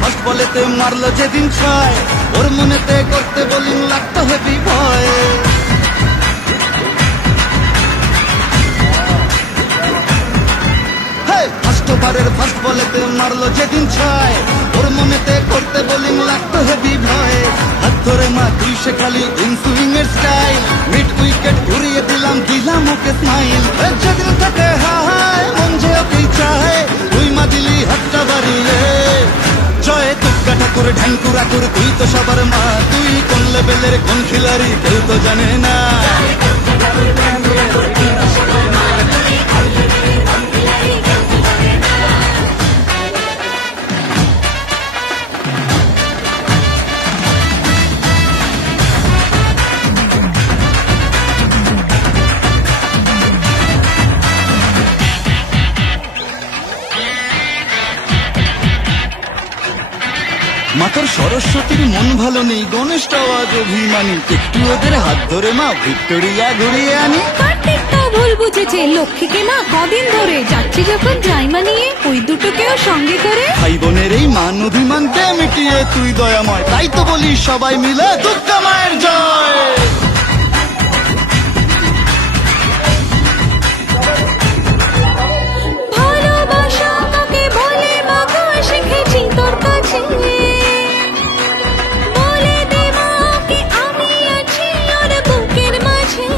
First বলেতে মারলো যেদিন ছয়, ওর মনেতে করতে বোলিং লাগতো হেভি ভয়। ফার্স্ট বলেতে মারলো যেদিন ছয়, ওর মনেতে করতে বোলিং লাগতো হেভি ভয়। হাত ধরে মা তুই সে খালি ইনসুইং এর স্টাইল, মিড উইকেট ঘুরিয়ে দিলাম ওকে স্মাইল। যেদিন থাকে হায় মন যে ওকেই চায়, তুই মা দিলি হাতটা বাড়িয়ে। জয় তুক্কা ঠাকুর ঢ্যাঙ্কুরা কুর, তুই তো সবার মা, তুই কোন লেভেলের কোন খিলাড়ি কেউ তো জানে না। মাতার সরস্বতীর মন ভালো নেই, গণেশটাও আজ অভিমানী, একটু ওদের হাত ধরে মা ভিক্টোরিয়া ঘুরিয়ে আনি। কার্তিকটা ভুল বুঝেছে, লক্ষ্মীকে মা কদিন ধরে যাচ্ছি যখন যাই মানিয়ে, ওই দুটোকেও সঙ্গে করে। ভাই বোনের এই মান অভিমানকে মিটিয়ে তুই দয়াময়, তাই তো বলি সবাই মিলে দুর্গা মায়ের জয়। ভালোবাসা কাকে বলে মা গো শিখেছি তোর কাছে, বলে দে মাকে আমি আছি ওর বুকের মাঝে।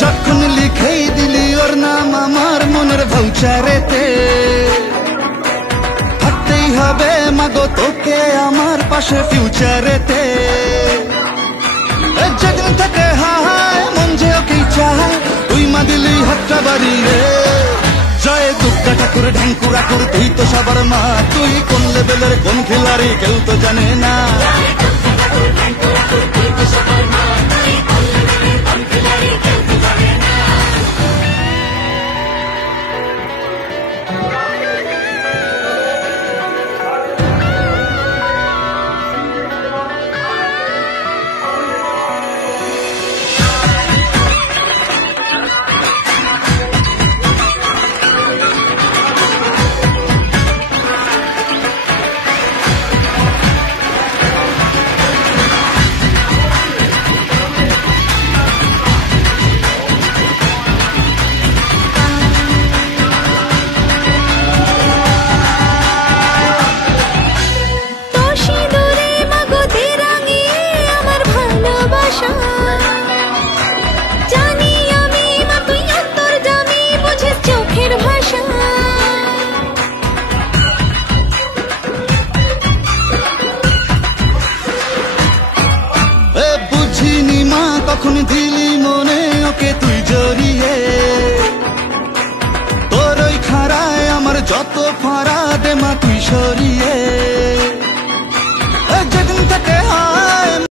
যখন লিখেই দিলি ওর নাম আমার মনের ভাউচারেতে, থাকতেই হবে মাগো তোকে আমার পাশে ফিউচারেতে। যেদিন থাকে হায় মন যে ওকেই চায়, তুই মা দিলি হাতটা বাড়িয়ে। জয় দুর্গা ঠাকুর ঢ্যাঙ্কুরা কুর, তুই তো সবার মা, তুই কোন লেভেলের কোন খিলাড়ি কেউ তো জানে না। জানি আমি মা তুই অন্তর জানি বুঝে চোখের ভাষা। বুঝিনি মা কখন দিলি মনে ওকে তুই জড়িয়ে, তোর ওই খাড়ায় আমার যত ফাড়া দে মা তুই সরিয়ে। যেদিন থেকে